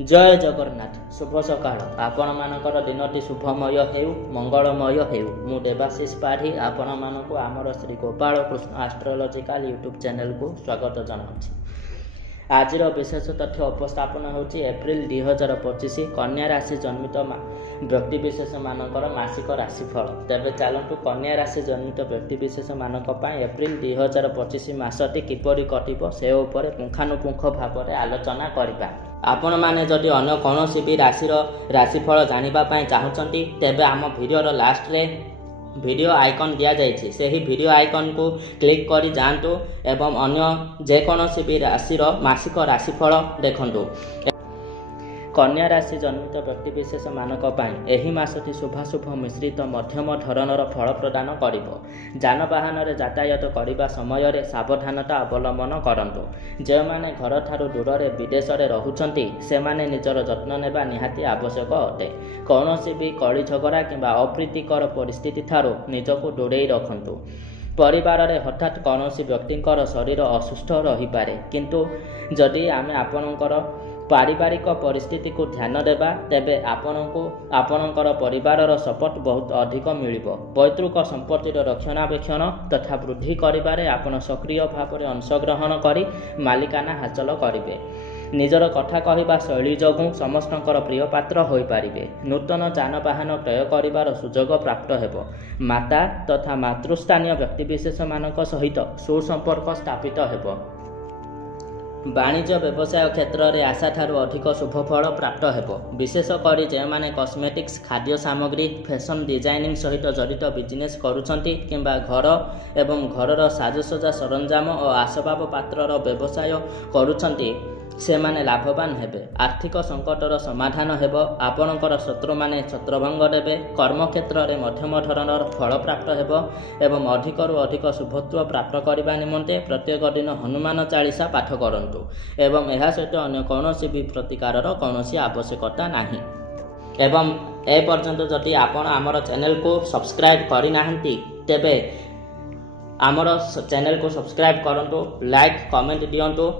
जय जगन्नाथ शुभ सकाळ आपण मानकर दिनटी शुभमय हेउ मंगलमय हेउ मु देवाशीष पाढ़ी आपण मानक आमर Shri Gopal Krishna astrological YouTube channel को स्वागत जनाऊँ। आज विशेष तथ्य उपस्थापन होची एप्रिल 2025 कन्या राशि जन्मित व्यक्तिविशेष मानकर मासिक राशिफल। तेबे चलतु कन्या राशि जन्मित व्यक्तिविशेष मानक एप्रिल 2025 मासटी किपरि कटिबो से उपरे पुंखानुपुंख भाव में आलोचना करिबा। आपण माने जदि अन्य कौनसी भी राशिफल जानिबा पई चाहुचंती तेबे आम वीडियोर लास्ट रे वीडियो आइकन दिया जाइछि से ही वीडियो आइकन को क्लिक करी जांतु एवं अन्य जेकोसी भी राशि मासिक राशिफल देखंतु। कन्या राशि जन्मित व्यक्तिविशेष मानक एही मासटी शुभाशुभ मिश्रित मध्यम धरणर फल प्रदान करिबो। जानवाहन रे यातायात करिबा समय रे सावधानता अवलंबन करंतु। जे माने घर ठारू दूर रे विदेश रे रहुचंती से माने निजर जत्न नेबा निहाती आवश्यक अटे। कौनसी भी कली झगड़ा किंबा अप्रीतिकर परिस्थिति ठारू निजको दूरेई रखंतु। परिवार रे हठात कौनसी व्यक्तिंकर शरीर असुस्थ रही पारे किंतु जदि आमे आपणकर पारिवारिक परिस्थिति को ध्यान देबा तेबे आपणकर परिवार सपोर्ट बहुत अधिक मिलिबो। पैतृक संपत्तिर रक्षणाबेक्षण तथा वृद्धि करिबारे आपण सक्रिय भाव में अंशग्रहण करी मालिकाना हासिल करिवे। निजर कथा कहवा शैली जोगु समस्तंकर प्रिय पात्र होई पारिबे। नूतन जानवाहन क्रय करिबार सुजोग प्राप्त हेबो। माता तथा मातृस्थानीय व्यक्तिविशेष मानक सहित सुसंपर्क स्थापित हेबो। वाणिज्य व्यवसाय क्षेत्र में आशा ठारू अधिक शुभफल प्राप्त हेबो। विशेषकर जे माने कॉस्मेटिक्स खाद्य सामग्री फैशन डिजाइनिंग सहित जड़ित बिजनेस करुछंती किंबा घर एवं घरर साजसज्जा सरंजाम और आसबाब पात्रर व्यवसाय करुछंती से माने लाभवान हेबे। आर्थिक संकटर समाधान हेबो। आपणकर शत्रु माने छत्रभंग देबे। कर्म क्षेत्र में मध्यम धरणर फल प्राप्त हेबो एवं अधिकरु अधिक शुभत्व प्राप्त करने निमंते प्रत्येक दिन हनुमान चालीसा पाठ करंतु एवं यह सहित अन्य कौनसी भी प्रतिकारर कौनसी आवश्यकता नाही। एवं ए पर्यंत जदि आपण आमर चैनल को सब्सक्राइब करि नाहंती तेबे आमर चैनल को सब्सक्राइब करंतु, लाइक कमेंट दियंतु।